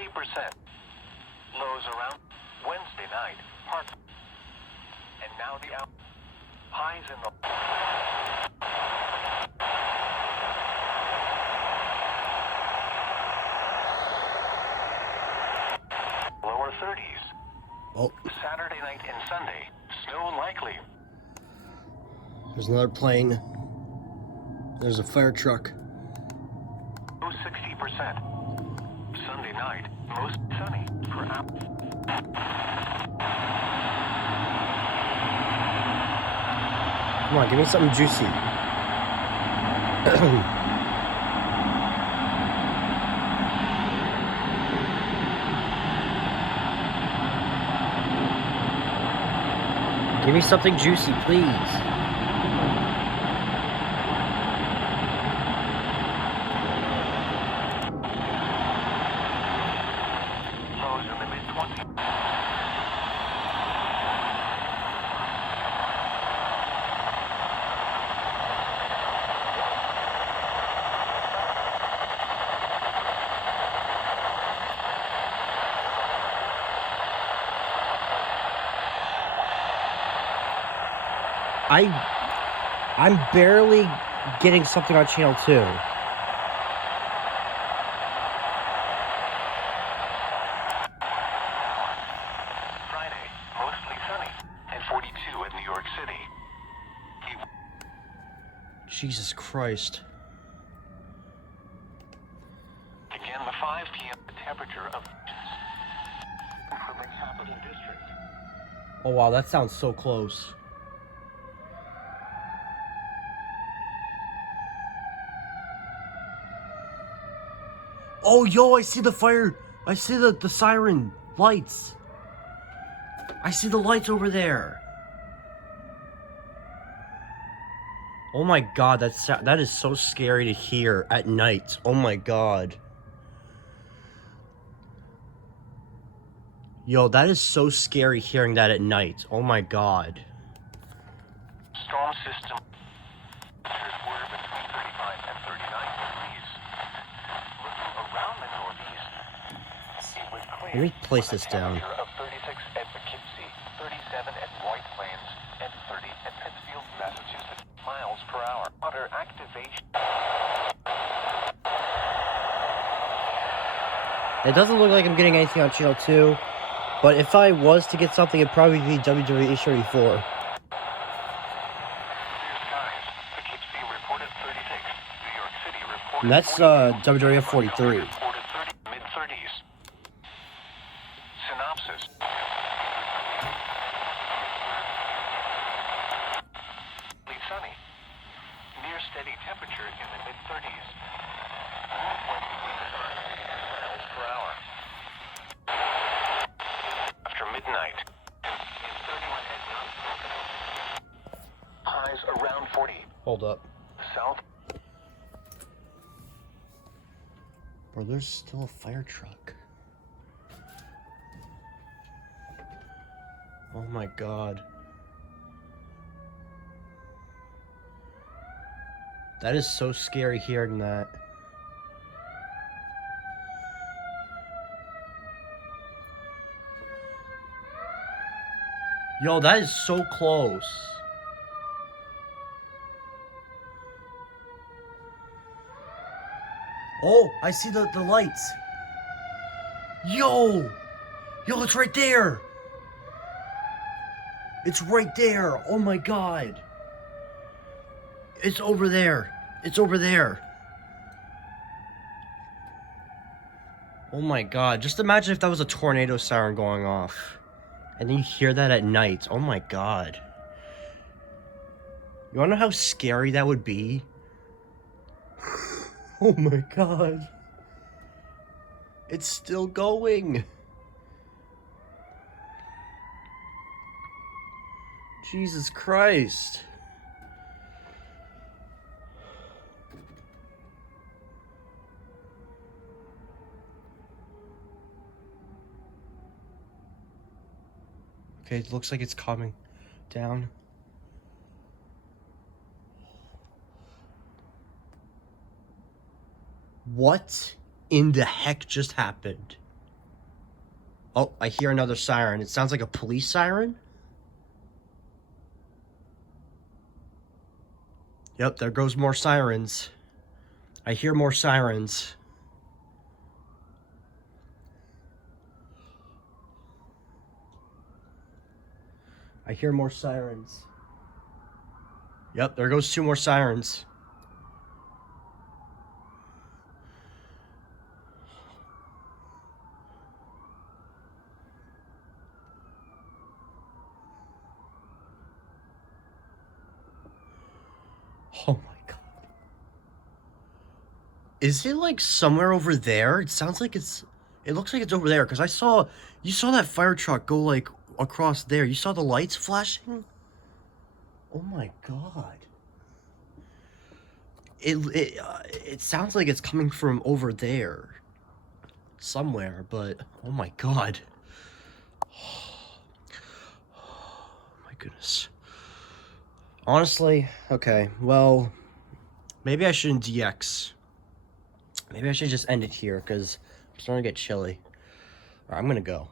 30%. Lows around Wednesday night. Part. And now the out. Highs in the. Lower 30s. Oh. Saturday night and Sunday. Snow likely. There's another plane. There's a fire truck. Low 60%. Sunday night, most sunny for hours. Come on, give me something juicy. Give me something juicy, please. Lows in the mid-20s. I'm barely getting something on channel 2. Friday, mostly sunny and 42 at New York City. Jesus Christ. Again, the 5 p.m. the temperature of for the capital district. Oh wow, that sounds so close. Oh, yo, I see the fire. I see the siren lights. I see the lights over there. Oh my god, that is so scary to hear at night. Oh my god. Yo, that is so scary hearing that at night. Oh my god. Storm system. Temperatures were between 35 and 39 degrees. Looking around the northeast, it was clear. Let me place this down. Of 36 at Poughkeepsie, 37 at White Plains, and 30 at Pittsfield, Massachusetts, miles per hour. Water activation. It doesn't look like I'm getting anything on channel 2, but if I was to get something, it'd probably be WWE 34. Clear skies. Poughkeepsie reported 36. New York City reported. And that's WWE 43. Reported 30, mid-30s. Synopsis. Sunny. Near steady temperature in the mid-30s. Miles per hour. After midnight. In 31 at night. Highs around 40. Hold up. South. Bro, there's still a fire truck. Oh my god. That is so scary hearing that. Yo, that is so close. Oh, I see the lights. Yo! Yo, it's right there! It's right there! Oh my god! It's over there! It's over there! Oh my god, just imagine if that was a tornado siren going off. And then you hear that at night. Oh my god. You wanna know how scary that would be? Oh my god. It's still going. Jesus Christ. Okay, it looks like it's coming down. What in the heck just happened? Oh, I hear another siren. It sounds like a police siren. Yep, there goes more sirens. I hear more sirens. I hear more sirens. Yep, there goes 2 more sirens. Oh my god. Is it like somewhere over there? It sounds like it's... It looks like it's over there, because you saw that fire truck go like across there. You saw the lights flashing? Oh my god. It sounds like it's coming from over there. Somewhere, but oh my god. My goodness. Honestly, okay, well, maybe I shouldn't DX. Maybe I should just end it here, because I'm starting to get chilly. Alright, I'm gonna go.